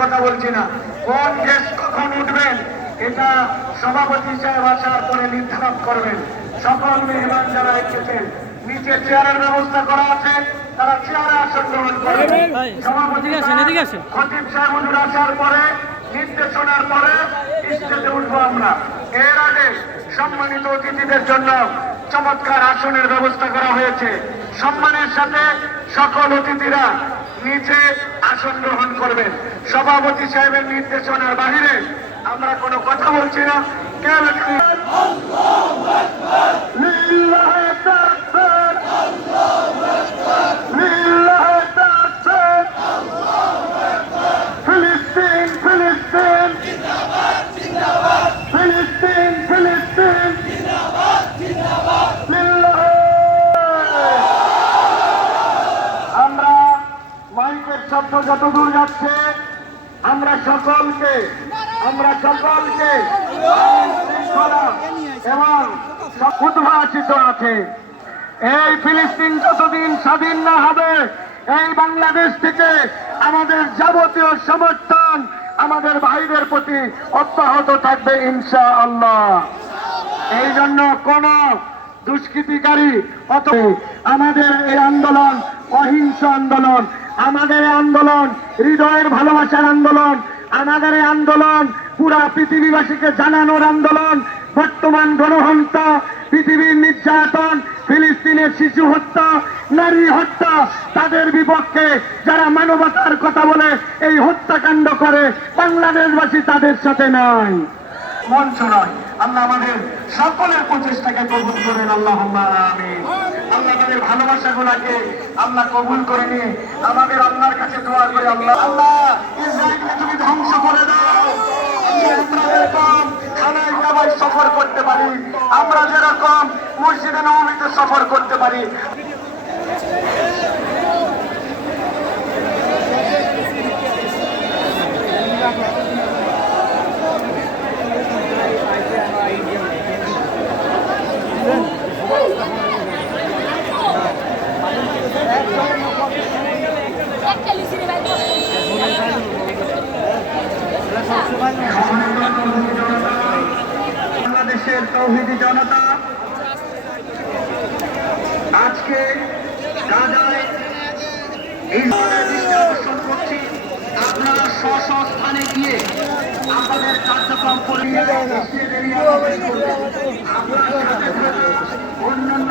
কথা বলছি না। কোন দেশ কখন উঠবেন এটা সভাপতি সাহেব আসার পরে নির্ধারণ করবেন। সকল মেহমান যারা এসেছেন নিচে চেয়ারের ব্যবস্থা করা আছে, তারা চেয়ারে আসন গ্রহণ করবেন। সভাপতি খতিব সাহেব হুজুর আসার পরে নির্দেশনার পরে স্টেজে উঠবো আমরা। এর আগে সম্মানিত অতিথিদের জন্য চমৎকার আসনের ব্যবস্থা করা হয়েছে। সম্মানের সাথে সকল অতিথিরা নিচে আসন গ্রহণ করবেন। সভাপতি সাহেবের নির্দেশনার বাহিরে আমরা কোনো কথা বলছি না। ফিলিস্তিন ফিলিস্তিন ফিলিস্তিন ফিলিস্তিন আমরা মাইকের শব্দ যত দূর যাচ্ছে আমরা সকলকে শৃঙ্খলা এবং উদ্ভাসিত আছে। এই ফিলিস্তিন যতদিন স্বাধীন না হবে এই বাংলাদেশ থেকে আমাদের যাবতীয় সমর্থন আমাদের ভাইদের প্রতি অব্যাহত থাকবে ইনশাআল্লাহ। এই জন্য কোন দুষ্কৃতিকারী আমাদের এই আন্দোলন অহিংস আন্দোলন, আমাদের এই আন্দোলন হৃদয়ের ভালোবাসার আন্দোলন, আমাদের এই আন্দোলন পুরা পৃথিবীবাসীকে জানানোর আন্দোলন। বর্তমান গণহত্যা, পৃথিবীর নির্যাতন, ফিলিস্তিনের শিশু হত্যা, নারী হত্যা, তাদের বিপক্ষে যারা মানবতার কথা বলে এই হত্যাকাণ্ড করে বাংলাদেশবাসী তাদের সাথে নাই, মঞ্চ নয়। আল্লাহ আমাদের সকলের প্রচেষ্টাকে কবুল করেন, আল্লাহুম্মা আমিন। আল্লাহ আমাদের ভালোবাসা গুলাকে আল্লাহ কবুল করে নিয়ে আমাদের আল্লাহর কাছে দোয়া করে, আল্লাহ আল্লাহ ইসরায়েলকে তুমি ধ্বংস করে দাও। আমরা যেরকম খানায় কাবায় সফর করতে পারি, আমরা যেরকম মসজিদে নববীতে সফর করতে পারি, বাংলাদেশের তৌহিদি জনতা আজকে গাজায় এই দৃষ্টি আকর্ষণ করছি। আপনারা স্ব স্থানে গিয়ে আপনাদের কার্যক্রম করিয়ে আপনার সাথে অন্যান্য